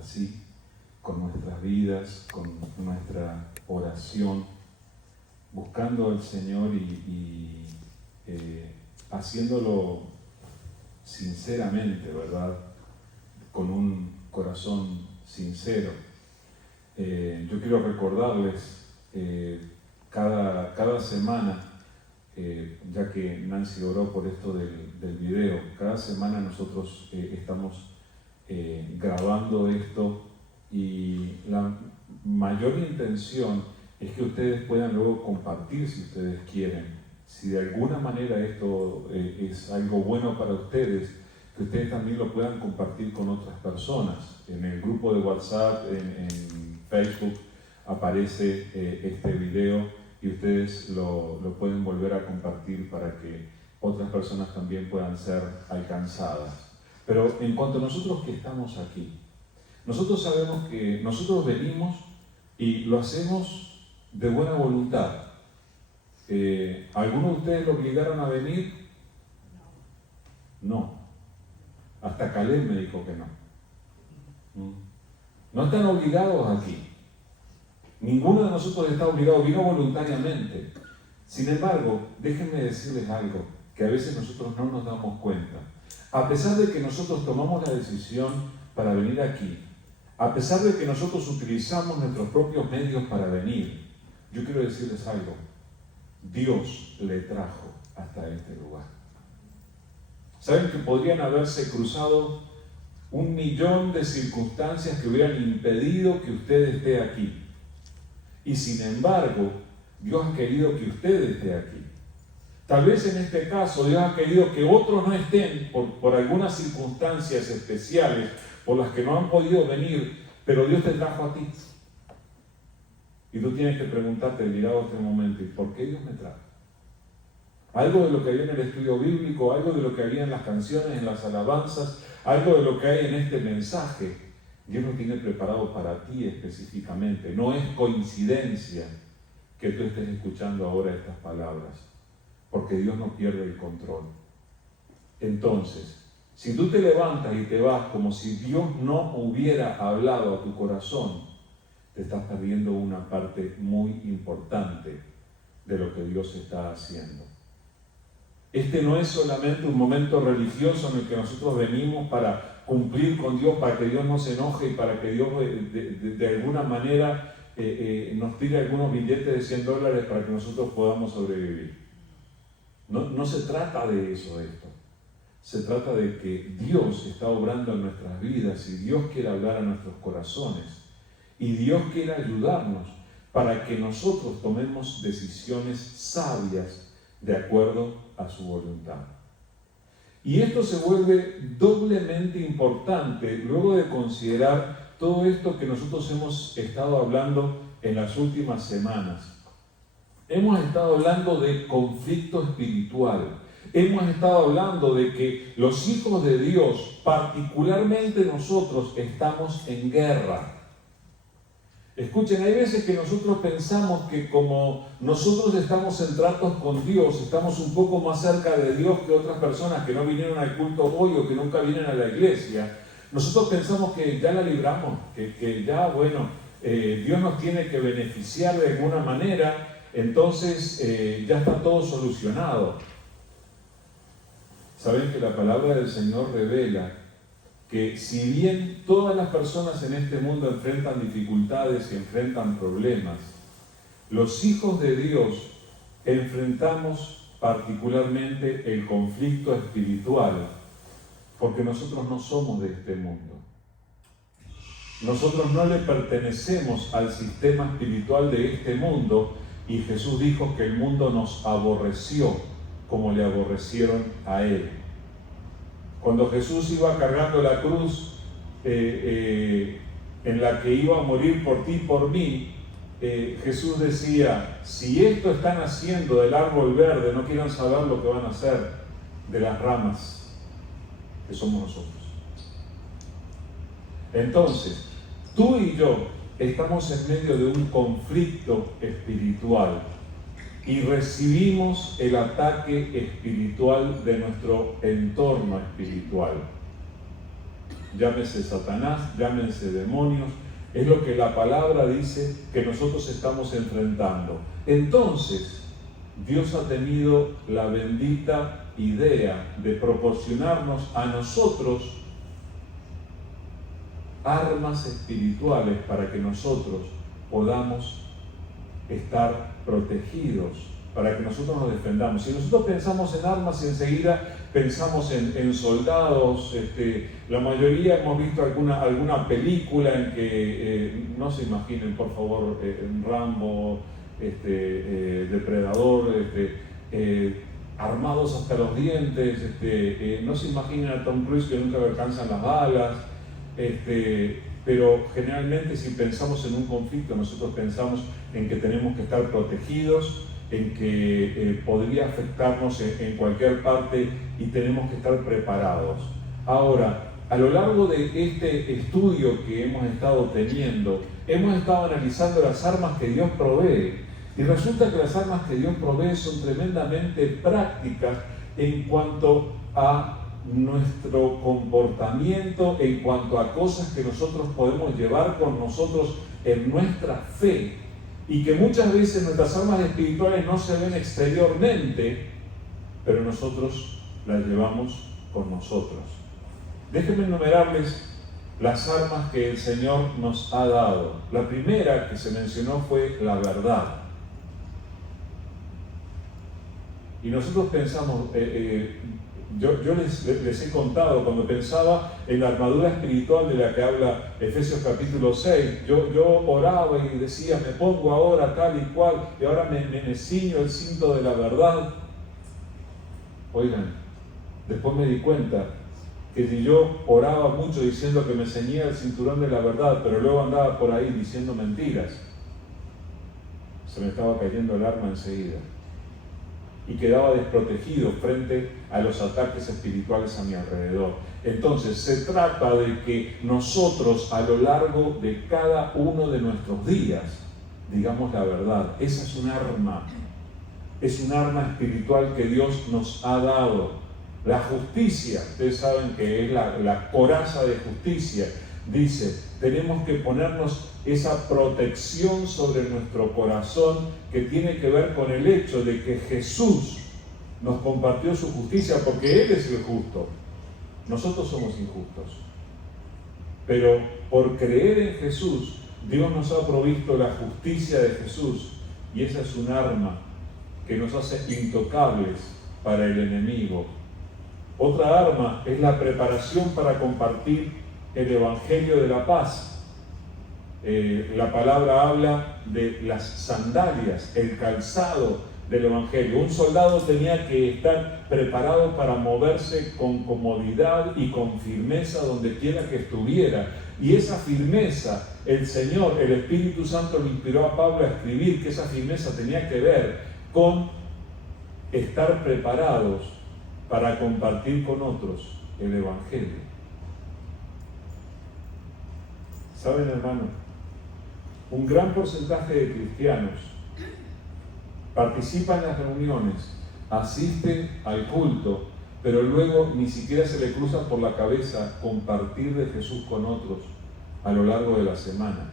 así, con nuestras vidas, con nuestra oración, buscando al Señor y haciéndolo sinceramente, ¿verdad? Con un corazón sincero. Yo quiero recordarles cada semana, ya que Nancy oró por esto del video, cada semana nosotros estamos grabando esto y la mayor intención es que ustedes puedan luego compartir si ustedes quieren. Si de alguna manera esto es algo bueno para ustedes, que ustedes también lo puedan compartir con otras personas. En el grupo de WhatsApp, en Facebook, aparece este video y ustedes lo pueden volver a compartir para que otras personas también puedan ser alcanzadas. Pero en cuanto a nosotros que estamos aquí, nosotros sabemos que nosotros venimos y lo hacemos de buena voluntad. ¿Algunos de ustedes lo obligaron a venir? No. Hasta Caleb me dijo que no. No están obligados aquí. Ninguno de nosotros está obligado, vino voluntariamente. Sin embargo, déjenme decirles algo que a veces nosotros no nos damos cuenta. A pesar de que nosotros tomamos la decisión para venir aquí, a pesar de que nosotros utilizamos nuestros propios medios para venir, yo quiero decirles algo. Dios le trajo hasta este lugar. ¿Saben que podrían haberse cruzado 1.000.000 de circunstancias que hubieran impedido que usted esté aquí? Y sin embargo, Dios ha querido que usted esté aquí. Tal vez en este caso Dios ha querido que otros no estén por algunas circunstancias especiales por las que no han podido venir, pero Dios te trajo a ti. Y tú tienes que preguntarte, mirado este momento, ¿y por qué Dios me trajo? Algo de lo que había en el estudio bíblico, algo de lo que había en las canciones, en las alabanzas, algo de lo que hay en este mensaje, Dios lo tiene preparado para ti específicamente. No es coincidencia que tú estés escuchando ahora estas palabras, porque Dios no pierde el control. Entonces, si tú te levantas y te vas como si Dios no hubiera hablado a tu corazón, te estás perdiendo una parte muy importante de lo que Dios está haciendo. Este no es solamente un momento religioso en el que nosotros venimos para cumplir con Dios, para que Dios no se enoje y para que Dios de alguna manera nos tire algunos billetes de $100 para que nosotros podamos sobrevivir. No se trata de eso esto. Se trata de que Dios está obrando en nuestras vidas y Dios quiere hablar a nuestros corazones. Y Dios quiere ayudarnos para que nosotros tomemos decisiones sabias de acuerdo a su voluntad. Y esto se vuelve doblemente importante luego de considerar todo esto que nosotros hemos estado hablando en las últimas semanas. Hemos estado hablando de conflicto espiritual. Hemos estado hablando de que los hijos de Dios, particularmente nosotros, estamos en guerra. Escuchen, hay veces que nosotros pensamos que como nosotros estamos en tratos con Dios, estamos un poco más cerca de Dios que otras personas que no vinieron al culto hoy o que nunca vienen a la iglesia. Nosotros pensamos que ya la libramos, que ya, bueno, Dios nos tiene que beneficiar de alguna manera, entonces ya está todo solucionado. Saben que la palabra del Señor revela que si bien todas las personas en este mundo enfrentan dificultades y enfrentan problemas, los hijos de Dios enfrentamos particularmente el conflicto espiritual, porque nosotros no somos de este mundo. Nosotros no le pertenecemos al sistema espiritual de este mundo, y Jesús dijo que el mundo nos aborreció como le aborrecieron a Él. Cuando Jesús iba cargando la cruz en la que iba a morir por ti y por mí, Jesús decía, si esto están haciendo del árbol verde, no quieran saber lo que van a hacer de las ramas, que somos nosotros. Entonces, tú y yo estamos en medio de un conflicto espiritual y recibimos el ataque espiritual de nuestro entorno espiritual. llámese Satanás, llámense demonios, es lo que la palabra dice que nosotros estamos enfrentando. Entonces, Dios ha tenido la bendita idea de proporcionarnos a nosotros armas espirituales para que nosotros podamos estar protegidos, para que nosotros nos defendamos. Si nosotros pensamos en armas, enseguida pensamos en soldados. La mayoría hemos visto alguna película en que, no se imaginen por favor, Rambo, Depredador, armados hasta los dientes, no se imaginen a Tom Cruise que nunca le alcanzan las balas, pero generalmente si pensamos en un conflicto, nosotros pensamos en que tenemos que estar protegidos, en que podría afectarnos en cualquier parte y tenemos que estar preparados. Ahora, a lo largo de este estudio que hemos estado teniendo, hemos estado analizando las armas que Dios provee, y resulta que las armas que Dios provee son tremendamente prácticas en cuanto a nuestro comportamiento, en cuanto a cosas que nosotros podemos llevar con nosotros en nuestra fe, y que muchas veces nuestras armas espirituales no se ven exteriormente, pero nosotros las llevamos con nosotros. Déjenme enumerarles las armas que el Señor nos ha dado. La primera que se mencionó fue la verdad. Y nosotros pensamos, yo les he contado, cuando pensaba en la armadura espiritual de la que habla Efesios capítulo 6, yo oraba y decía, me pongo ahora tal y cual, y ahora me ciño el cinto de la verdad. Oigan, después me di cuenta que si yo oraba mucho diciendo que me ceñía el cinturón de la verdad, pero luego andaba por ahí diciendo mentiras, se me estaba cayendo el arma enseguida y quedaba desprotegido frente a los ataques espirituales a mi alrededor. Entonces, se trata de que nosotros a lo largo de cada uno de nuestros días digamos la verdad. Esa es un arma espiritual que Dios nos ha dado. La justicia, ustedes saben que es la coraza de justicia, dice, tenemos que ponernos esa protección sobre nuestro corazón que tiene que ver con el hecho de que Jesús nos compartió su justicia porque Él es el justo. Nosotros somos injustos. Pero por creer en Jesús, Dios nos ha provisto la justicia de Jesús y esa es un arma que nos hace intocables para el enemigo. Otra arma es la preparación para compartir el Evangelio de la paz. La palabra habla de las sandalias, el calzado del Evangelio. Un soldado tenía que estar preparado para moverse con comodidad y con firmeza donde quiera que estuviera. Y esa firmeza, el Señor, el Espíritu Santo le inspiró a Pablo a escribir que esa firmeza tenía que ver con estar preparados para compartir con otros el Evangelio. ¿Saben, hermano? Un gran porcentaje de cristianos participan en las reuniones, asisten al culto, pero luego ni siquiera se le cruza por la cabeza compartir de Jesús con otros a lo largo de la semana.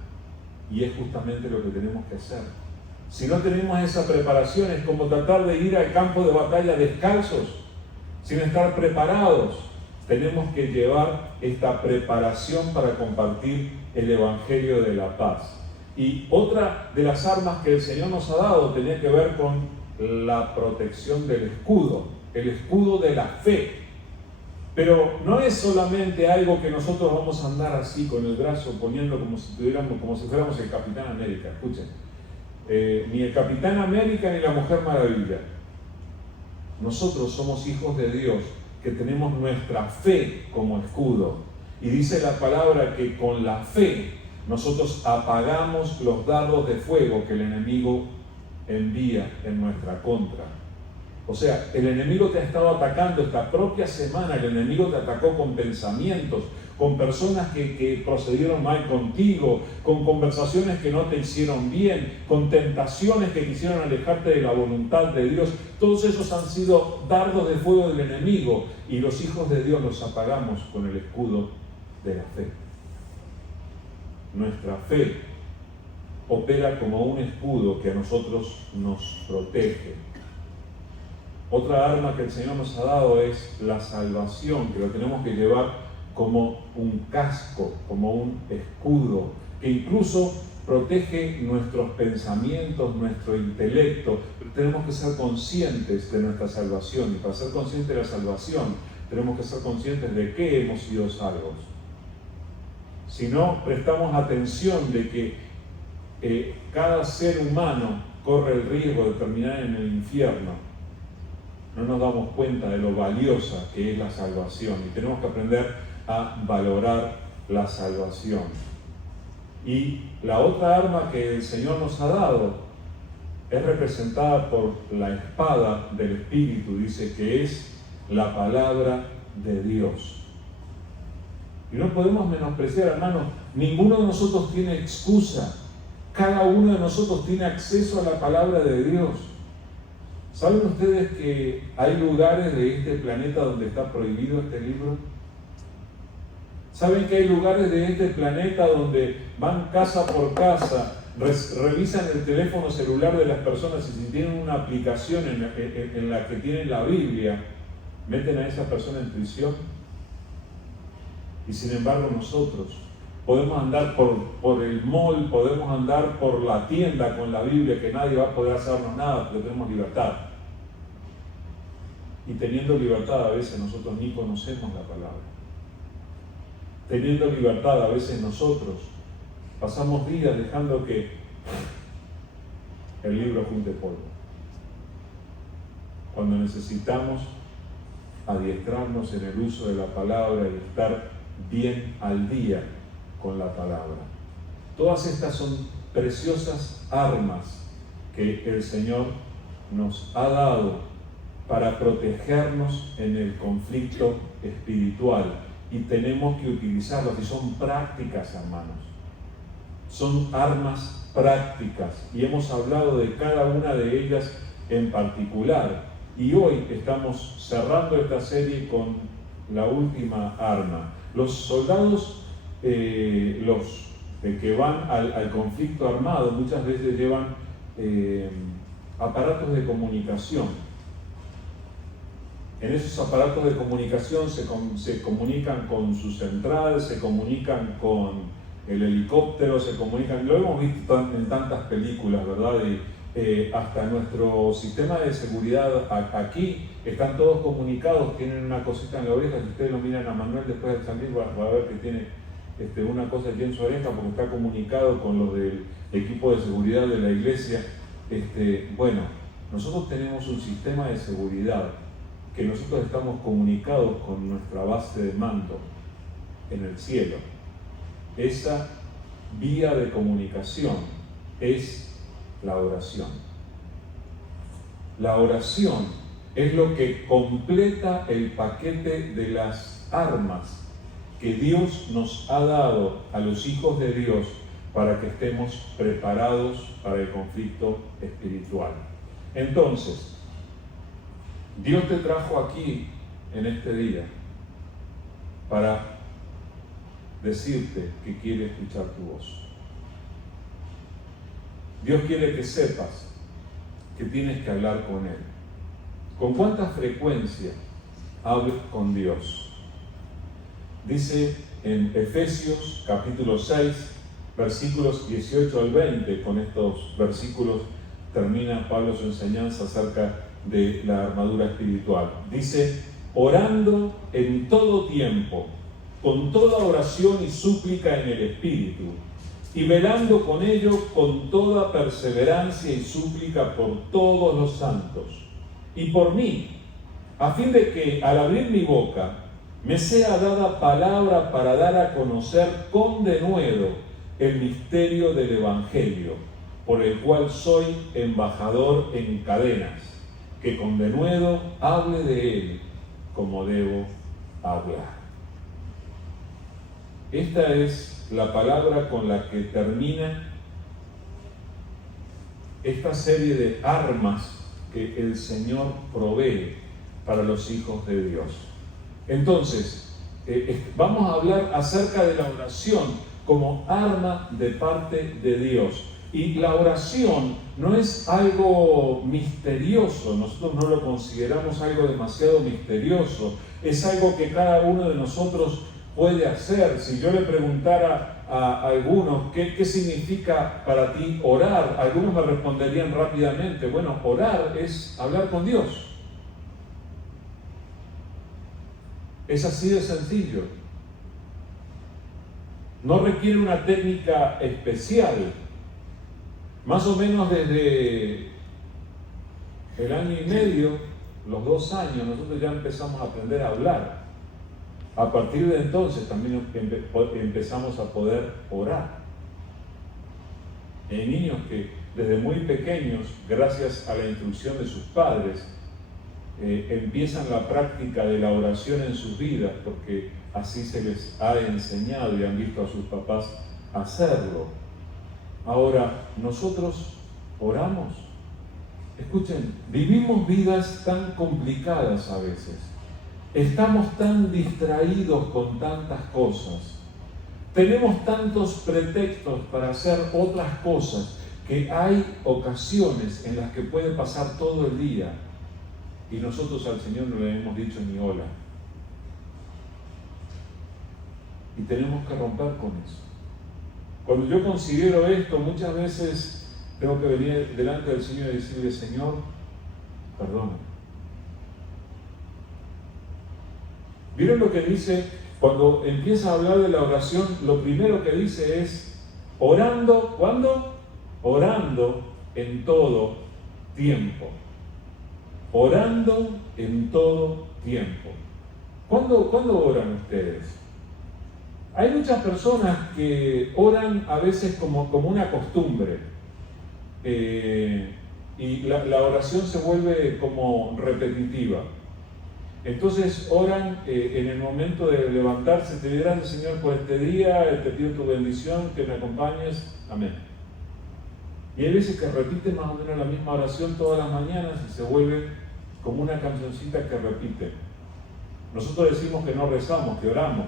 Y es justamente lo que tenemos que hacer. Si no tenemos esa preparación, es como tratar de ir al campo de batalla descalzos, sin estar preparados. Tenemos que llevar esta preparación para compartir el Evangelio de la paz. Y otra de las armas que el Señor nos ha dado tenía que ver con la protección del escudo, el escudo de la fe. Pero no es solamente algo que nosotros vamos a andar así con el brazo poniendo como si fuéramos el Capitán América. Escuchen, ni el Capitán América ni la Mujer Maravilla. Nosotros somos hijos de Dios que tenemos nuestra fe como escudo. Y dice la palabra que con la fe nosotros apagamos los dardos de fuego que el enemigo envía en nuestra contra. O sea, el enemigo te ha estado atacando esta propia semana, el enemigo te atacó con pensamientos, con personas que procedieron mal contigo, con conversaciones que no te hicieron bien, con tentaciones que quisieron alejarte de la voluntad de Dios. Todos esos han sido dardos de fuego del enemigo y los hijos de Dios los apagamos con el escudo de la fe. Nuestra fe opera como un escudo que a nosotros nos protege. Otra arma que el Señor nos ha dado es la salvación, que lo tenemos que llevar como un casco, como un escudo, que incluso protege nuestros pensamientos, nuestro intelecto, pero tenemos que ser conscientes de nuestra salvación, y para ser conscientes de la salvación tenemos que ser conscientes de qué hemos sido salvos. Si no prestamos atención de que cada ser humano corre el riesgo de terminar en el infierno, no nos damos cuenta de lo valiosa que es la salvación, y tenemos que aprender a valorar la salvación. Y la otra arma que el Señor nos ha dado es representada por la espada del Espíritu, dice que es la palabra de Dios. Y no podemos menospreciar, hermanos, ninguno de nosotros tiene excusa. Cada uno de nosotros tiene acceso a la palabra de Dios. ¿Saben ustedes que hay lugares de este planeta donde está prohibido este libro? ¿Saben que hay lugares de este planeta donde van casa por casa, revisan el teléfono celular de las personas y si tienen una aplicación en la que tienen la Biblia, meten a esa persona en prisión? Y sin embargo nosotros podemos andar por el mall, podemos andar por la tienda con la Biblia, que nadie va a poder hacernos nada porque tenemos libertad. Y teniendo libertad a veces nosotros ni conocemos la palabra. Teniendo libertad a veces nosotros pasamos días dejando que el libro junte polvo, cuando necesitamos adiestrarnos en el uso de la palabra y estar bien al día con la palabra. Todas estas son preciosas armas que el Señor nos ha dado para protegernos en el conflicto espiritual, y tenemos que utilizarlas, y son prácticas, hermanos. Son armas prácticas, y hemos hablado de cada una de ellas en particular, y hoy estamos cerrando esta serie con la última arma. Los soldados los que van al conflicto armado muchas veces llevan aparatos de comunicación. En esos aparatos de comunicación se comunican con su central, se comunican con el helicóptero, se comunican, lo hemos visto en tantas películas, ¿verdad? Hasta nuestro sistema de seguridad aquí están todos comunicados, tienen una cosita en la oreja. Si ustedes lo miran a Manuel después de salir, va a ver que tiene una cosa aquí en su oreja porque está comunicado con los del equipo de seguridad de la iglesia. Bueno, nosotros tenemos un sistema de seguridad que nosotros estamos comunicados con nuestra base de mando en el cielo. Esa vía de comunicación es la oración. La oración es lo que completa el paquete de las armas que Dios nos ha dado a los hijos de Dios para que estemos preparados para el conflicto espiritual. Entonces, Dios te trajo aquí en este día para decirte que quiere escuchar tu voz. Dios quiere que sepas que tienes que hablar con Él. ¿Con cuánta frecuencia hables con Dios? Dice en Efesios capítulo 6, versículos 18 al 20, con estos versículos termina Pablo su enseñanza acerca de la armadura espiritual. Dice: orando en todo tiempo, con toda oración y súplica en el Espíritu, y velando con ello con toda perseverancia y súplica por todos los santos, y por mí, a fin de que al abrir mi boca me sea dada palabra para dar a conocer con denuedo el misterio del Evangelio, por el cual soy embajador en cadenas, que con denuedo hable de él como debo hablar. Esta es la palabra con la que termina esta serie de armas que el Señor provee para los hijos de Dios. Entonces, vamos a hablar acerca de la oración como arma de parte de Dios. Y la oración no es algo misterioso, nosotros no lo consideramos algo demasiado misterioso, es algo que cada uno de nosotros puede hacer. Si yo le preguntara a algunos qué significa para ti orar, algunos me responderían rápidamente, bueno, orar es hablar con Dios. Es así de sencillo. No requiere una técnica especial. Más o menos desde el año y medio, los 2 años, nosotros ya empezamos a aprender a hablar. A partir de entonces también empezamos a poder orar. Hay niños que desde muy pequeños, gracias a la instrucción de sus padres, empiezan la práctica de la oración en sus vidas, porque así se les ha enseñado y han visto a sus papás hacerlo. Ahora, nosotros oramos. Escuchen, vivimos vidas tan complicadas a veces. Estamos tan distraídos con tantas cosas. Tenemos tantos pretextos para hacer otras cosas que hay ocasiones en las que puede pasar todo el día y nosotros al Señor no le hemos dicho ni hola. Y tenemos que romper con eso. Cuando yo considero esto, muchas veces tengo que venir delante del Señor y decirle, Señor, perdóname. ¿Vieron lo que dice? Cuando empieza a hablar de la oración, lo primero que dice es, orando, ¿cuándo? Orando en todo tiempo. Orando en todo tiempo. ¿Cuándo oran ustedes? Hay muchas personas que oran a veces como una costumbre y la oración se vuelve como repetitiva. Entonces oran en el momento de levantarse, te dirán, Señor, por este día, te pido tu bendición, que me acompañes, amén. Y hay veces que repiten más o menos la misma oración todas las mañanas y se vuelve como una cancioncita que repite. Nosotros decimos que no rezamos, que oramos,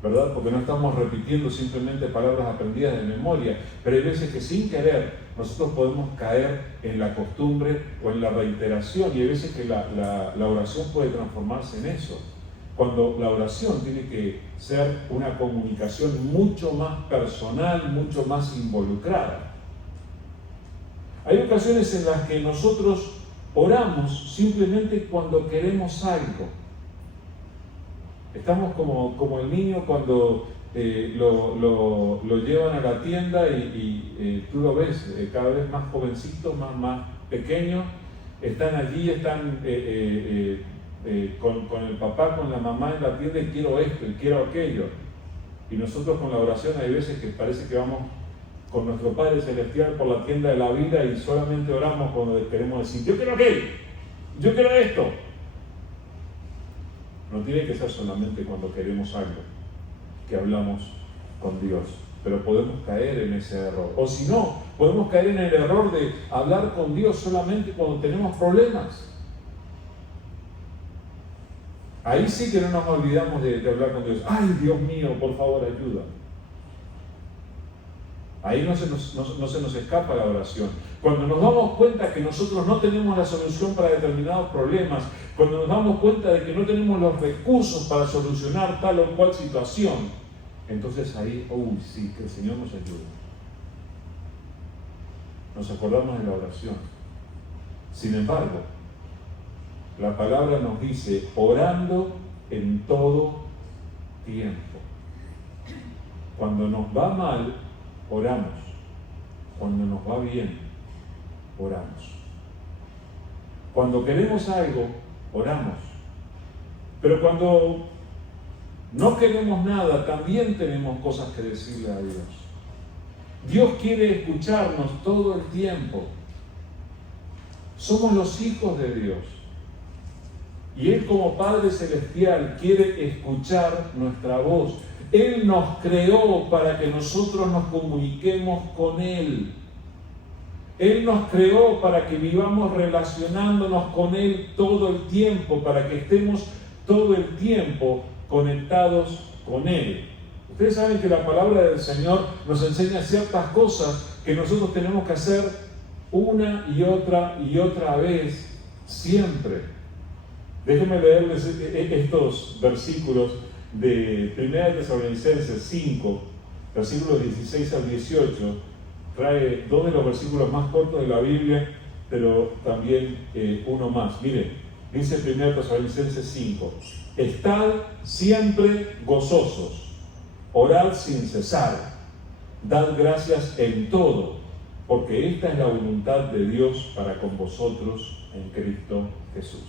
¿verdad? Porque no estamos repitiendo simplemente palabras aprendidas de memoria, pero hay veces que sin querer nosotros podemos caer en la costumbre o en la reiteración, y hay veces que la oración puede transformarse en eso, cuando la oración tiene que ser una comunicación mucho más personal, mucho más involucrada. Hay ocasiones en las que nosotros oramos simplemente cuando queremos algo. Estamos como el niño cuando lo llevan a la tienda y tú lo ves cada vez más jovencito, más pequeño, están allí, están con el papá, con la mamá en la tienda y quiero esto y quiero aquello. Y nosotros con la oración hay veces que parece que vamos con nuestro Padre Celestial por la tienda de la vida y solamente oramos cuando queremos decir, yo quiero aquello, yo quiero esto. No tiene que ser solamente cuando queremos algo que hablamos con Dios, pero podemos caer en ese error. O si no, podemos caer en el error de hablar con Dios solamente cuando tenemos problemas. Ahí sí que no nos olvidamos de hablar con Dios. ¡Ay, Dios mío, por favor, ayuda! Ahí no se nos escapa la oración. Cuando nos damos cuenta que nosotros no tenemos la solución para determinados problemas, cuando nos damos cuenta de que no tenemos los recursos para solucionar tal o cual situación, entonces ahí, sí, que el Señor nos ayude. Nos acordamos de la oración. Sin embargo, la palabra nos dice, orando en todo tiempo. Cuando nos va mal, oramos. Cuando nos va bien, oramos. Cuando queremos algo, oramos. Pero cuando no queremos nada, también tenemos cosas que decirle a Dios. Dios quiere escucharnos todo el tiempo. Somos los hijos de Dios. Y Él como Padre Celestial quiere escuchar nuestra voz. Él nos creó para que nosotros nos comuniquemos con Él. Él nos creó para que vivamos relacionándonos con Él todo el tiempo, para que estemos todo el tiempo conectados con Él. Ustedes saben que la palabra del Señor nos enseña ciertas cosas que nosotros tenemos que hacer una y otra vez, siempre. Déjenme leerles estos versículos de 1 Tesalonicenses 5, versículos 16 al 18. Trae dos de los versículos más cortos de la Biblia, pero también uno más. Miren, dice 1 Tesalonicenses 5: estad siempre gozosos, orad sin cesar, dad gracias en todo, porque esta es la voluntad de Dios para con vosotros en Cristo Jesús.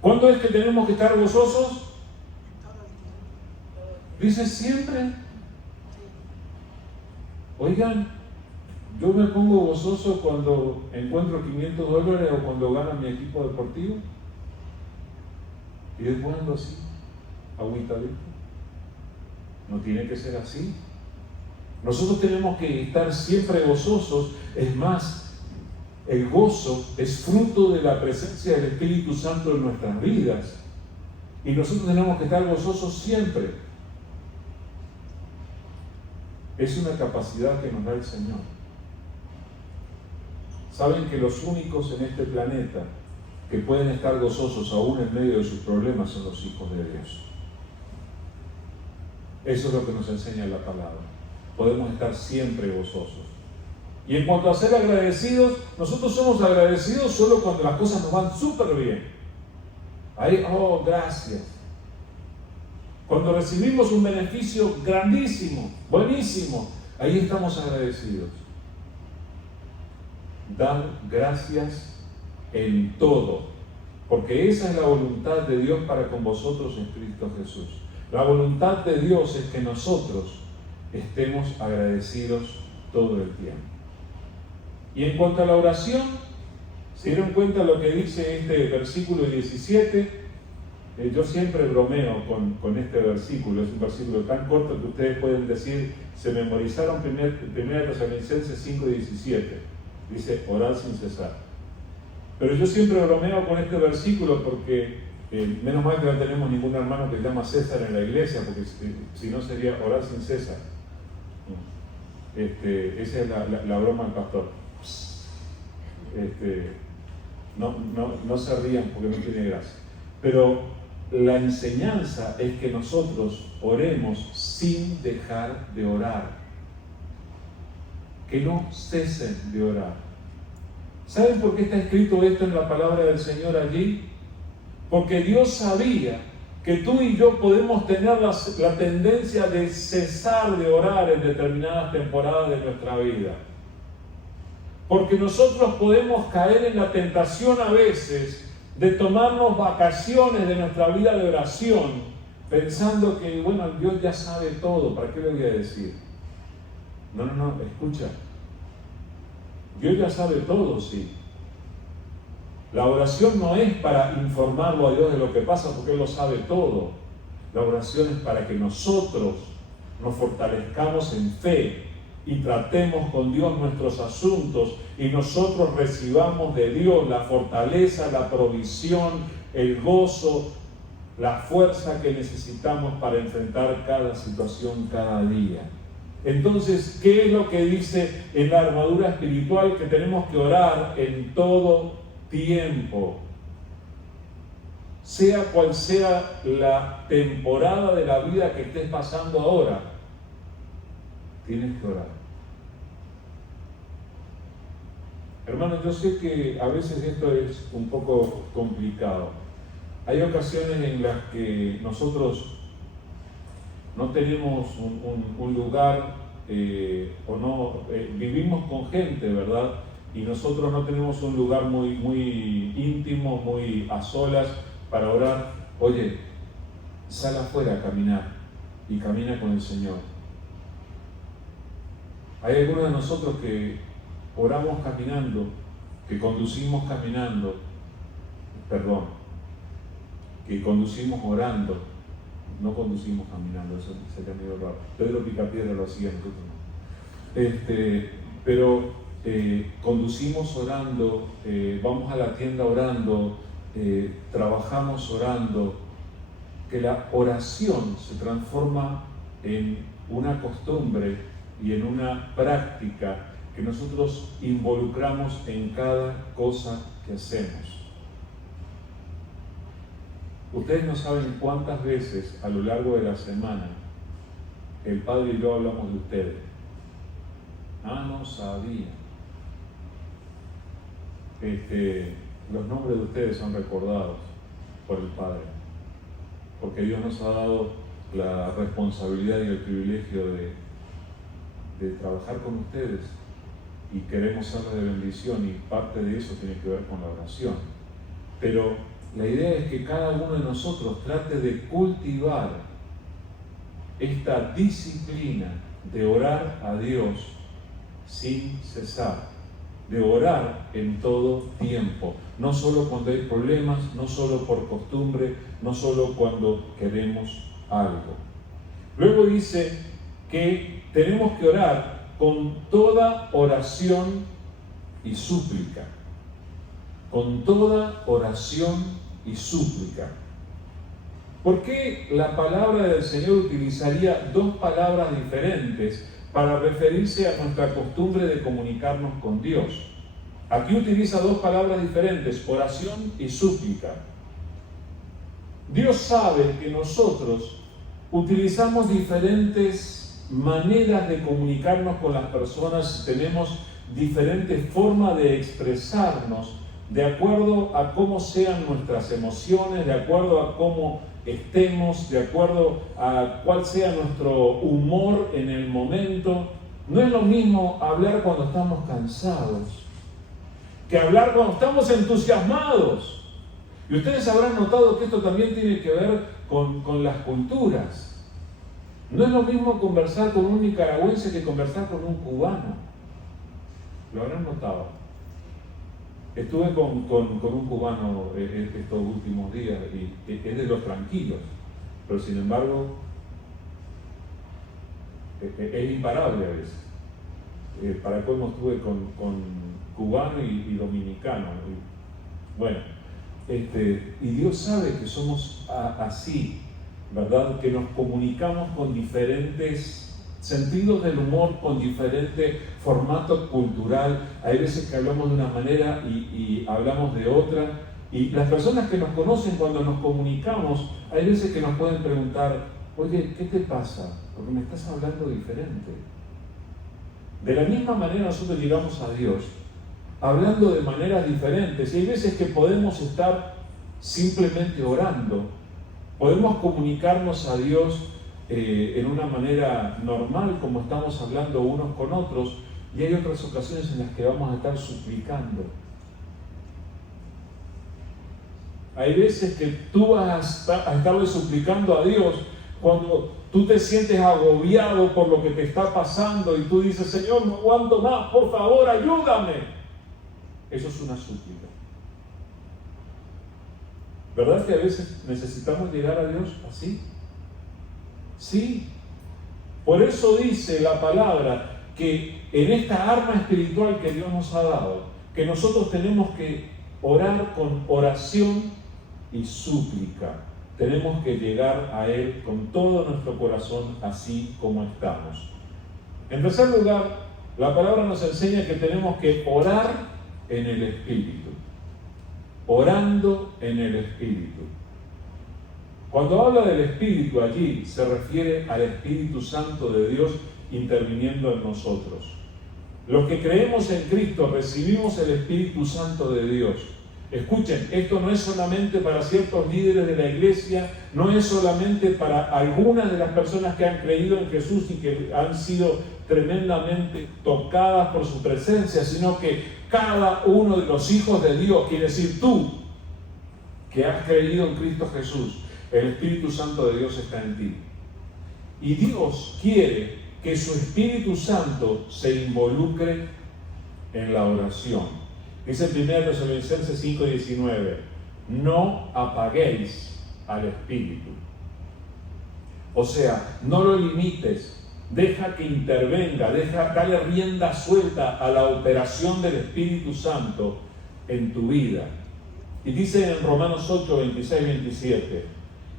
¿Cuándo es que tenemos que estar gozosos? Dice siempre. Oigan, yo me pongo gozoso cuando encuentro $500 o cuando gana mi equipo deportivo. Y después ando así, agüitadito. No tiene que ser así. Nosotros tenemos que estar siempre gozosos. Es más, el gozo es fruto de la presencia del Espíritu Santo en nuestras vidas. Y nosotros tenemos que estar gozosos siempre. Es una capacidad que nos da el Señor. Saben que los únicos en este planeta que pueden estar gozosos aún en medio de sus problemas son los hijos de Dios. Eso es lo que nos enseña la palabra. Podemos estar siempre gozosos. Y en cuanto a ser agradecidos, nosotros somos agradecidos solo cuando las cosas nos van súper bien. Ahí, oh, gracias. Cuando recibimos un beneficio grandísimo, buenísimo, ahí estamos agradecidos. Dan gracias en todo, porque esa es la voluntad de Dios para con vosotros en Cristo Jesús. La voluntad de Dios es que nosotros estemos agradecidos todo el tiempo. Y en cuanto a la oración, ¿se dieron cuenta lo que dice este versículo 17? Yo siempre bromeo con este versículo. Es un versículo tan corto que ustedes pueden decir, se memorizaron 1 Tesalonicenses 5:17. Dice, orad sin cesar. Pero yo siempre bromeo con este versículo porque menos mal que no tenemos ningún hermano que se llama César en la iglesia, porque si no sería orar sin cesar. Esa es la broma del pastor. No se rían porque no tiene gracia. Pero la enseñanza es que nosotros oremos sin dejar de orar. Que no cesen de orar. ¿Saben por qué está escrito esto en la palabra del Señor allí? Porque Dios sabía que tú y yo podemos tener la tendencia de cesar de orar en determinadas temporadas de nuestra vida. Porque nosotros podemos caer en la tentación a veces de tomarnos vacaciones de nuestra vida de oración, pensando que, bueno, Dios ya sabe todo, ¿para qué le voy a decir? No, escucha. Dios ya sabe todo, sí. La oración no es para informarlo a Dios de lo que pasa, porque Él lo sabe todo. La oración es para que nosotros nos fortalezcamos en fe y tratemos con Dios nuestros asuntos y nosotros recibamos de Dios la fortaleza, la provisión, el gozo, la fuerza que necesitamos para enfrentar cada situación cada día. Entonces, ¿qué es lo que dice en la armadura espiritual? Que tenemos que orar en todo tiempo. Sea cual sea la temporada de la vida que estés pasando ahora, tienes que orar. Hermanos, yo sé que a veces esto es un poco complicado. Hay ocasiones en las que nosotros no tenemos un lugar vivimos con gente, ¿verdad? Y nosotros no tenemos un lugar muy íntimo, muy a solas para orar. Oye, sal afuera a caminar y camina con el Señor. Hay algunos de nosotros que oramos caminando, que conducimos caminando, que conducimos orando. No conducimos caminando, eso sería medio raro. Pedro Picapiedra lo hacía, nosotros no. Pero conducimos orando, vamos a la tienda orando, trabajamos orando. que la oración se transforma en una costumbre y en una práctica que nosotros involucramos en cada cosa que hacemos. Ustedes no saben cuántas veces a lo largo de la semana el Padre y yo hablamos de ustedes. No sabía. Los nombres de ustedes son recordados por el Padre, porque Dios nos ha dado la responsabilidad y el privilegio de trabajar con ustedes y queremos serles de bendición, y parte de eso tiene que ver con la oración. Pero la idea es que cada uno de nosotros trate de cultivar esta disciplina de orar a Dios sin cesar, de orar en todo tiempo, no solo cuando hay problemas, no solo por costumbre, no solo cuando queremos algo. Luego dice que tenemos que orar con toda oración y súplica. Con toda oración y súplica. ¿Por qué la palabra del Señor utilizaría dos palabras diferentes para referirse a nuestra costumbre de comunicarnos con Dios? Aquí utiliza dos palabras diferentes, oración y súplica. Dios sabe que nosotros utilizamos diferentes maneras de comunicarnos con las personas, tenemos diferentes formas de expresarnos de acuerdo a cómo sean nuestras emociones, de acuerdo a cómo estemos, de acuerdo a cuál sea nuestro humor en el momento. No es lo mismo hablar cuando estamos cansados que hablar cuando estamos entusiasmados. Y ustedes habrán notado que esto también tiene que ver con las culturas. No es lo mismo conversar con un nicaragüense que conversar con un cubano. Lo habrán notado. Estuve con un cubano estos últimos días y es de los tranquilos, pero sin embargo es imparable a veces. Para colmo estuve con cubano y dominicano. Bueno, y Dios sabe que somos así, ¿verdad? Que nos comunicamos con diferentes sentidos del humor, con diferente formato cultural. Hay veces que hablamos de una manera y hablamos de otra. Y las personas que nos conocen, cuando nos comunicamos, hay veces que nos pueden preguntar: oye, ¿qué te pasa? Porque me estás hablando diferente. De la misma manera nosotros llegamos a Dios hablando de maneras diferentes, y hay veces que podemos estar simplemente orando, podemos comunicarnos a Dios en una manera normal, como estamos hablando unos con otros, y hay otras ocasiones en las que vamos a estar suplicando. Hay veces que tú vas a estarle suplicando a Dios cuando tú te sientes agobiado por lo que te está pasando y tú dices: Señor, no aguanto más, por favor, ayúdame. Eso es una súplica. ¿Verdad que a veces necesitamos llegar a Dios así? Sí. Por eso dice la palabra que en esta arma espiritual que Dios nos ha dado, que nosotros tenemos que orar con oración y súplica. Tenemos que llegar a Él con todo nuestro corazón, así como estamos. En tercer lugar, la palabra nos enseña que tenemos que orar en el Espíritu. Orando en el Espíritu. Cuando habla del Espíritu allí, se refiere al Espíritu Santo de Dios interviniendo en nosotros. Los que creemos en Cristo recibimos el Espíritu Santo de Dios. Escuchen, esto no es solamente para ciertos líderes de la iglesia, no es solamente para algunas de las personas que han creído en Jesús y que han sido tremendamente tocadas por su presencia, sino que cada uno de los hijos de Dios, quiere decir tú, que has creído en Cristo Jesús, el Espíritu Santo de Dios está en ti. Y Dios quiere que su Espíritu Santo se involucre en la oración. Dice 1 Tesalonicenses 5:19, no apaguéis al Espíritu. O sea, no lo limites, deja que intervenga, dale rienda suelta a la operación del Espíritu Santo en tu vida. Y dice en Romanos 8:26-27,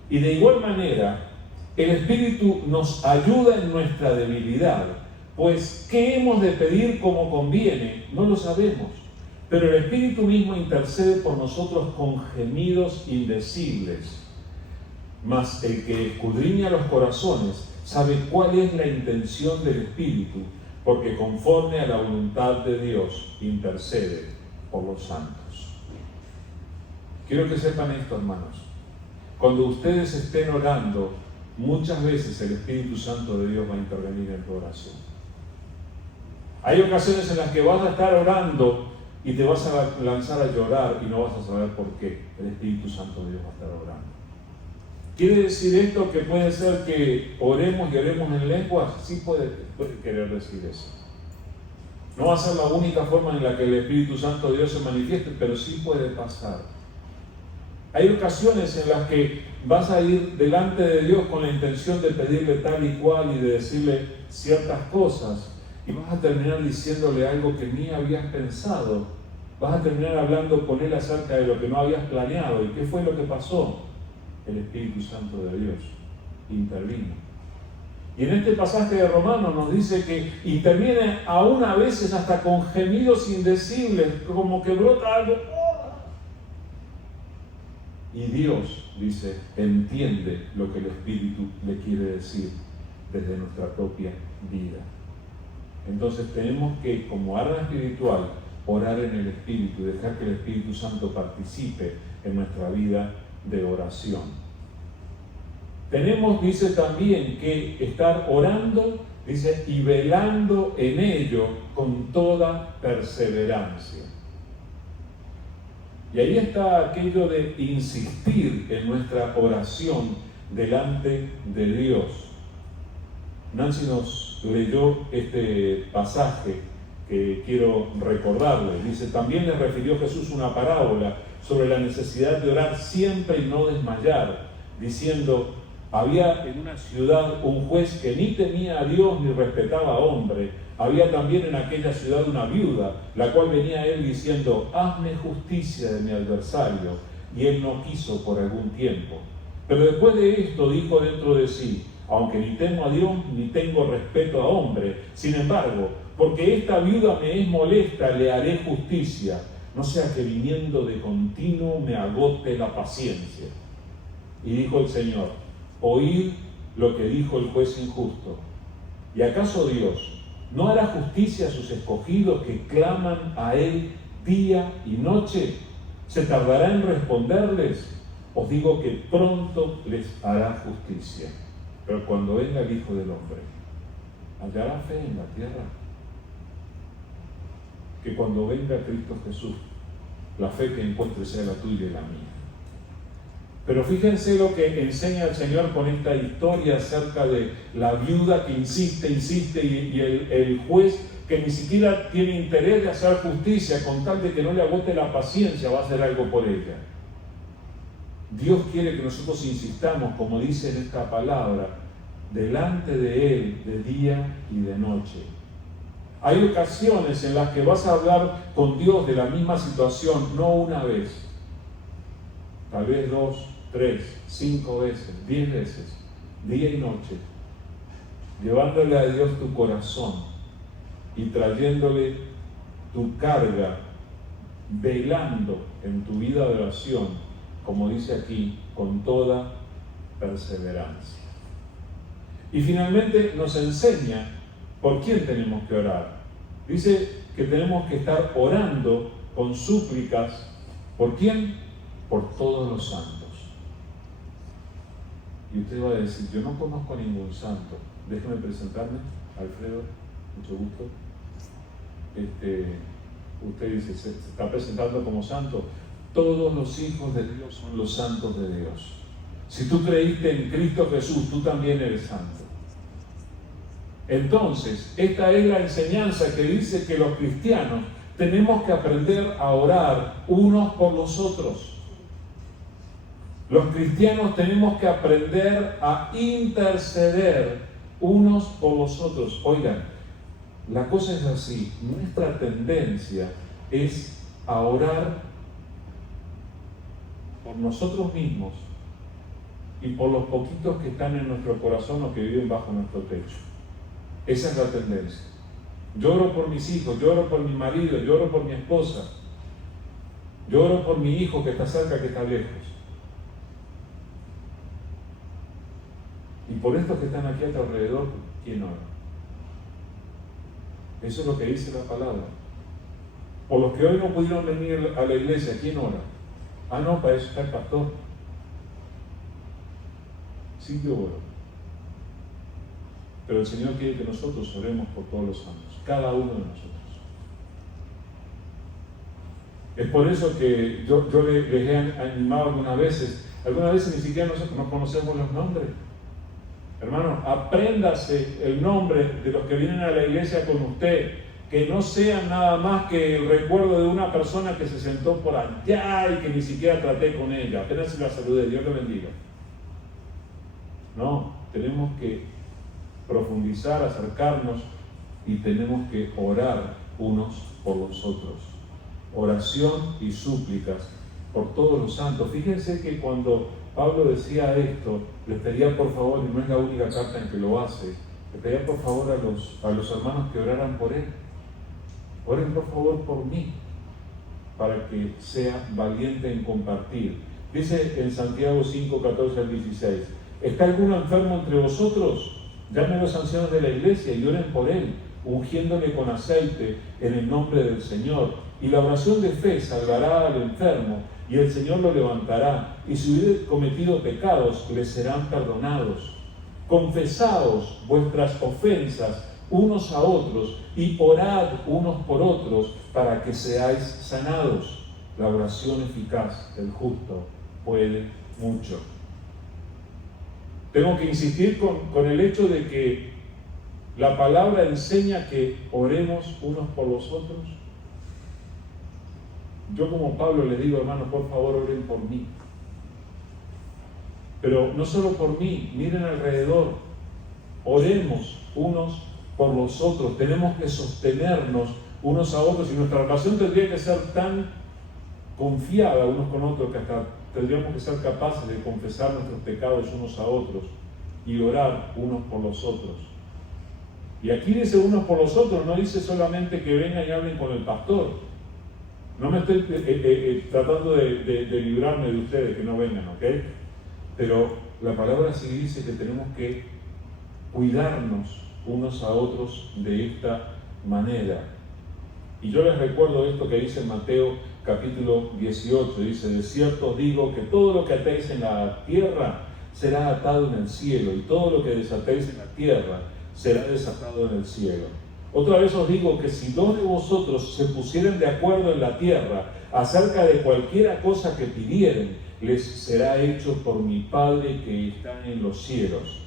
Y de igual manera, el Espíritu nos ayuda en nuestra debilidad, pues ¿qué hemos de pedir como conviene? No lo sabemos, pero el Espíritu mismo intercede por nosotros con gemidos indecibles. Mas el que escudriña los corazones sabe cuál es la intención del Espíritu, porque conforme a la voluntad de Dios intercede por los santos. Quiero que sepan esto, hermanos. Cuando ustedes estén orando, muchas veces el Espíritu Santo de Dios va a intervenir en tu oración. Hay ocasiones en las que vas a estar orando y te vas a lanzar a llorar y no vas a saber por qué. El Espíritu Santo de Dios va a estar orando. ¿Quiere decir esto que puede ser que oremos y oremos en lenguas? Sí puede querer decir eso. No va a ser la única forma en la que el Espíritu Santo de Dios se manifieste, pero sí puede pasar. Hay ocasiones en las que vas a ir delante de Dios con la intención de pedirle tal y cual y de decirle ciertas cosas, y vas a terminar diciéndole algo que ni habías pensado. Vas a terminar hablando con Él acerca de lo que no habías planeado. ¿Y qué fue lo que pasó? El Espíritu Santo de Dios intervino. Y en este pasaje de Romanos nos dice que interviene aún a veces hasta con gemidos indecibles, como que brota algo. Y Dios, dice, entiende lo que el Espíritu le quiere decir desde nuestra propia vida. Entonces tenemos que, como arma espiritual, orar en el Espíritu y dejar que el Espíritu Santo participe en nuestra vida de oración. Tenemos, dice también, que estar orando, dice, y velando en ello con toda perseverancia. Y ahí está aquello de insistir en nuestra oración delante de Dios. Nancy nos leyó este pasaje que quiero recordarles. Dice, también le refirió Jesús una parábola sobre la necesidad de orar siempre y no desmayar, diciendo, había en una ciudad un juez que ni temía a Dios ni respetaba a hombre. Había también en aquella ciudad una viuda, la cual venía a él diciendo, hazme justicia de mi adversario. Y él no quiso por algún tiempo. Pero después de esto dijo dentro de sí, aunque ni temo a Dios ni tengo respeto a hombre, sin embargo, porque esta viuda me es molesta, le haré justicia, no sea que viniendo de continuo me agote la paciencia. Y dijo el Señor, oíd lo que dijo el juez injusto. ¿Y acaso Dios no hará justicia a sus escogidos que claman a Él día y noche? ¿Se tardará en responderles? Os digo que pronto les hará justicia. Pero cuando venga el Hijo del Hombre, ¿hallará fe en la tierra? Que cuando venga Cristo Jesús, la fe que encuentre sea la tuya y la mía. Pero fíjense lo que enseña el Señor con esta historia acerca de la viuda que insiste y el juez que ni siquiera tiene interés de hacer justicia con tal de que no le agote la paciencia, va a hacer algo por ella. Dios quiere que nosotros insistamos, como dice en esta palabra, delante de Él de día y de noche. Hay ocasiones en las que vas a hablar con Dios de la misma situación, no una vez, tal vez 2, 3, 5 veces, 10 veces, día y noche, llevándole a Dios tu corazón y trayéndole tu carga, velando en tu vida de oración, como dice aquí, con toda perseverancia. Y finalmente nos enseña por quién tenemos que orar. Dice que tenemos que estar orando con súplicas. ¿Por quién? Por todos los santos. Y usted va a decir, yo no conozco a ningún santo. Déjeme presentarme, Alfredo, mucho gusto. Usted dice, se está presentando como santo. Todos los hijos de Dios son los santos de Dios. Si tú creíste en Cristo Jesús, tú también eres santo. Entonces, esta es la enseñanza que dice que los cristianos tenemos que aprender a orar unos por los otros. Los cristianos tenemos que aprender a interceder unos por los otros. Oigan, la cosa es así. Nuestra tendencia es a orar por nosotros mismos y por los poquitos que están en nuestro corazón o que viven bajo nuestro techo. Esa es la tendencia. Lloro por mis hijos, lloro por mi marido, lloro por mi esposa, lloro por mi hijo que está cerca, que está lejos. Y por estos que están aquí a tu alrededor, ¿quién ora? Eso es lo que dice la palabra. Por los que hoy no pudieron venir a la iglesia, ¿quién ora? Ah, no, para eso está el pastor. Sí, yo oro. Pero el Señor quiere que nosotros oremos por todos los santos, cada uno de nosotros. Es por eso que yo les he animado algunas veces ni siquiera no conocemos los nombres. Hermano, apréndase el nombre de los que vienen a la iglesia con usted, que no sean nada más que el recuerdo de una persona que se sentó por allá y que ni siquiera traté con ella, apenas se la saludé, Dios le bendiga. No, tenemos que profundizar, acercarnos y tenemos que orar unos por los otros. Oración y súplicas por todos los santos. Fíjense que cuando Pablo decía esto, les pedía por favor, y no es la única carta en que lo hace, le pedía por favor a los hermanos que oraran por él. Oren por favor por mí, para que sea valiente en compartir. Dice en Santiago 5, 14 al 16, ¿está alguno enfermo entre vosotros? Llamen a los ancianos de la iglesia y oren por él, ungiéndole con aceite en el nombre del Señor. Y la oración de fe salvará al enfermo, y el Señor lo levantará, y si hubiere cometido pecados, le serán perdonados. Confesaos vuestras ofensas unos a otros, y orad unos por otros, para que seáis sanados. La oración eficaz del justo puede mucho. Tengo que insistir con el hecho de que la palabra enseña que oremos unos por los otros. Yo como Pablo les digo, hermanos, por favor oren por mí. Pero no solo por mí, miren alrededor. Oremos unos por los otros. Tenemos que sostenernos unos a otros y nuestra relación tendría que ser tan confiada unos con otros que hasta tendríamos que ser capaces de confesar nuestros pecados unos a otros y orar unos por los otros. Y aquí dice unos por los otros, no dice solamente que vengan y hablen con el pastor. No me estoy tratando de librarme de ustedes, que no vengan, ¿ok? Pero la palabra sí dice que tenemos que cuidarnos unos a otros de esta manera. Y yo les recuerdo esto que dice Mateo capítulo 18, dice, de cierto os digo que todo lo que atéis en la tierra será atado en el cielo, y todo lo que desatéis en la tierra será desatado en el cielo. Otra vez os digo que si dos de vosotros se pusieren de acuerdo en la tierra acerca de cualquiera cosa que pidieren, les será hecho por mi Padre que está en los cielos.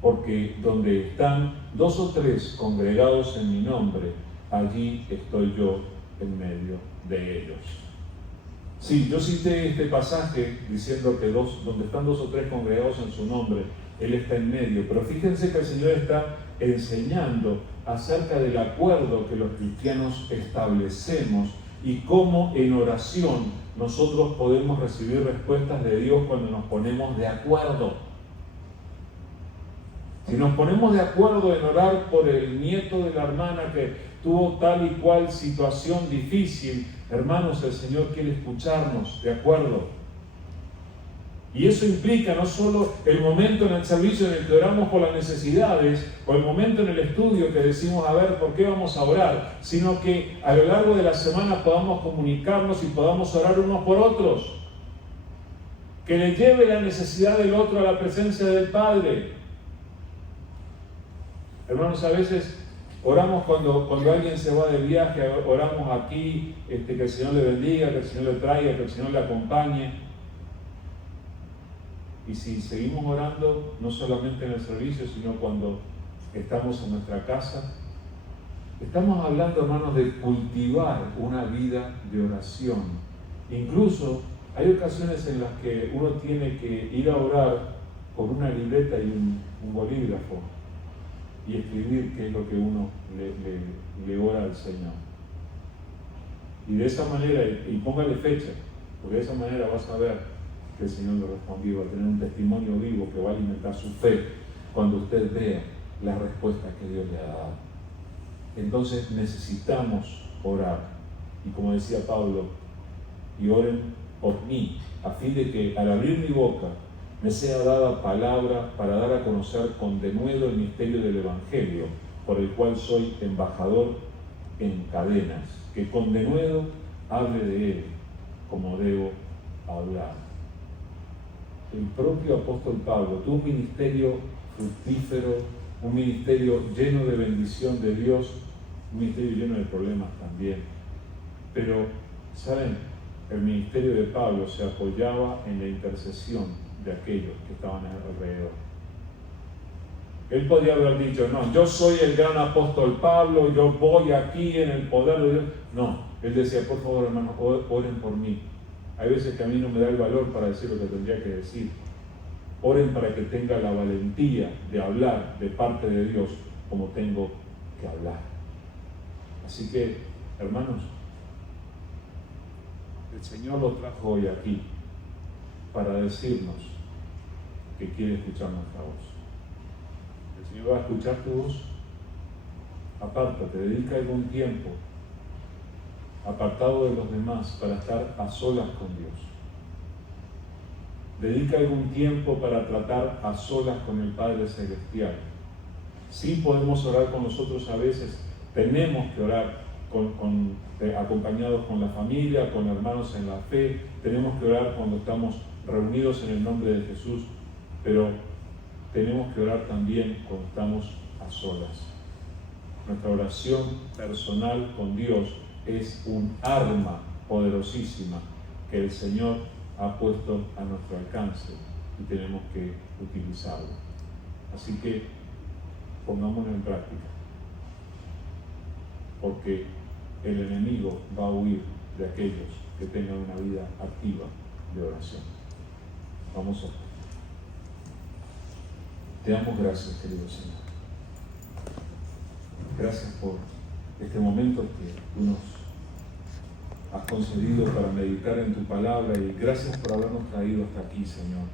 Porque donde están dos o tres congregados en mi nombre, allí estoy yo en medio de ellos. Sí, yo cité este pasaje diciendo que donde están dos o tres congregados en su nombre, Él está en medio. Pero fíjense que el Señor está enseñando acerca del acuerdo que los cristianos establecemos y cómo en oración nosotros podemos recibir respuestas de Dios cuando nos ponemos de acuerdo. Si nos ponemos de acuerdo en orar por el nieto de la hermana que tuvo tal y cual situación difícil, hermanos, el Señor quiere escucharnos, ¿de acuerdo? Y eso implica no solo el momento en el servicio en el que oramos por las necesidades, o el momento en el estudio que decimos, a ver, ¿por qué vamos a orar? Sino que a lo largo de la semana podamos comunicarnos y podamos orar unos por otros. Que le lleve la necesidad del otro a la presencia del Padre. Hermanos, a veces oramos cuando alguien se va de viaje, oramos aquí, que el Señor le bendiga, que el Señor le traiga, que el Señor le acompañe. Y si seguimos orando, no solamente en el servicio, sino cuando estamos en nuestra casa, estamos hablando, hermanos, de cultivar una vida de oración. Incluso hay ocasiones en las que uno tiene que ir a orar con una libreta y un bolígrafo y escribir qué es lo que uno le ora al Señor. Y de esa manera, y póngale fecha, porque de esa manera vas a ver que el Señor le respondió, va a tener un testimonio vivo que va a alimentar su fe cuando usted vea la respuesta que Dios le ha dado. Entonces necesitamos orar. Y como decía Pablo, y oren por mí, a fin de que al abrir mi boca me sea dada palabra para dar a conocer con denuedo el misterio del Evangelio, por el cual soy embajador en cadenas, que con denuedo hable de él como debo hablar. El propio apóstol Pablo tuvo un ministerio fructífero, un ministerio lleno de bendición de Dios, un ministerio lleno de problemas también. Pero, ¿saben? El ministerio de Pablo se apoyaba en la intercesión de aquellos que estaban alrededor. Él podía haber dicho, no, yo soy el gran apóstol Pablo, yo voy aquí en el poder de Dios. No, él decía, por favor, hermanos, oren por mí. Hay veces que a mí no me da el valor para decir lo que tendría que decir. Oren para que tenga la valentía de hablar de parte de Dios como tengo que hablar. Así que, hermanos, el Señor lo trajo hoy aquí para decirnos que quiere escuchar nuestra voz. El Señor va a escuchar tu voz. Apártate, dedica algún tiempo apartado de los demás para estar a solas con Dios. Dedica algún tiempo para tratar a solas con el Padre Celestial. Sí podemos orar con nosotros a veces, tenemos que orar acompañados con la familia, con hermanos en la fe, tenemos que orar cuando estamos reunidos en el nombre de Jesús, pero tenemos que orar también cuando estamos a solas. Nuestra oración personal con Dios es un arma poderosísima que el Señor ha puesto a nuestro alcance y tenemos que utilizarlo. Así que pongámoslo en práctica, porque el enemigo va a huir de aquellos que tengan una vida activa de oración. Vamos a orar. Te damos gracias, querido Señor. Gracias por este momento que tú nos has concedido para meditar en tu palabra, y gracias por habernos traído hasta aquí, Señor,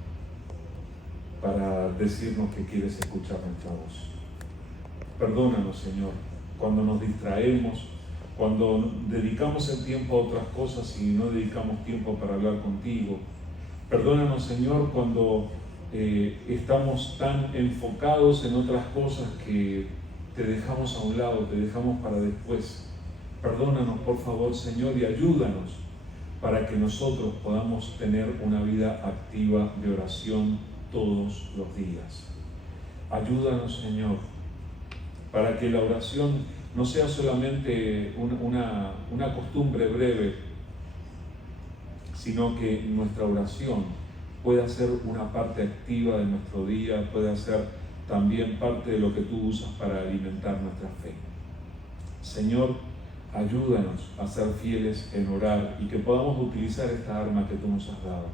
para decirnos que quieres escuchar nuestra voz. Perdónanos, Señor, cuando nos distraemos, cuando dedicamos el tiempo a otras cosas y no dedicamos tiempo para hablar contigo. Perdónanos, Señor, cuando estamos tan enfocados en otras cosas que te dejamos a un lado, te dejamos para después. Perdónanos, por favor, Señor, y ayúdanos para que nosotros podamos tener una vida activa de oración todos los días. Ayúdanos, Señor, para que la oración no sea solamente una costumbre breve, sino que nuestra oración pueda ser una parte activa de nuestro día, pueda ser también parte de lo que tú usas para alimentar nuestra fe. Señor, ayúdanos a ser fieles en orar y que podamos utilizar esta arma que tú nos has dado.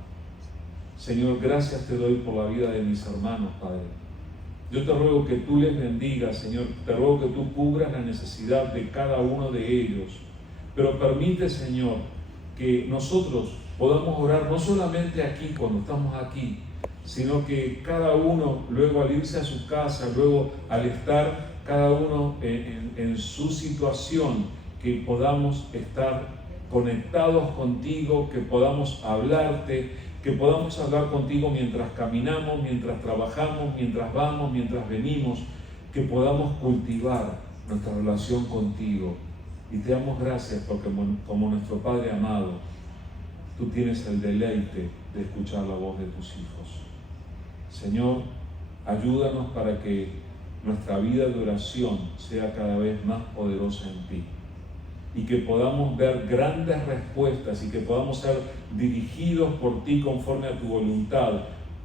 Señor, gracias te doy por la vida de mis hermanos, Padre. Yo te ruego que tú les bendigas, Señor. Te ruego que tú cubras la necesidad de cada uno de ellos. Pero permite, Señor, que nosotros podamos orar no solamente aquí, cuando estamos aquí, sino que cada uno, luego al irse a su casa, luego al estar cada uno en su situación, que podamos estar conectados contigo, que podamos hablarte, que podamos hablar contigo mientras caminamos, mientras trabajamos, mientras vamos, mientras venimos, que podamos cultivar nuestra relación contigo. Y te damos gracias porque como nuestro Padre amado, tú tienes el deleite de escuchar la voz de tus hijos. Señor, ayúdanos para que nuestra vida de oración sea cada vez más poderosa en ti, y que podamos ver grandes respuestas y que podamos ser dirigidos por ti conforme a tu voluntad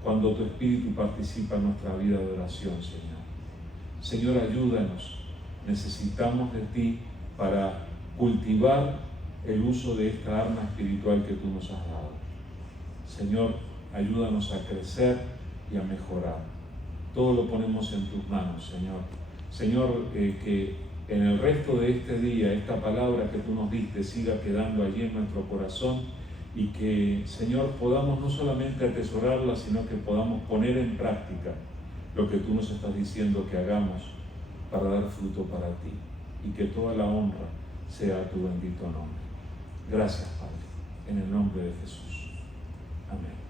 cuando tu Espíritu participa en nuestra vida de oración, Señor. Señor, ayúdanos. Necesitamos de ti para cultivar el uso de esta arma espiritual que tú nos has dado. Señor, ayúdanos a crecer y a mejorar. Todo lo ponemos en tus manos, Señor. Señor, que en el resto de este día esta palabra que tú nos diste siga quedando allí en nuestro corazón, y que, Señor, podamos no solamente atesorarla, sino que podamos poner en práctica lo que tú nos estás diciendo que hagamos para dar fruto para ti, y que toda la honra sea a tu bendito nombre. Gracias, Padre, en el nombre de Jesús. Amén.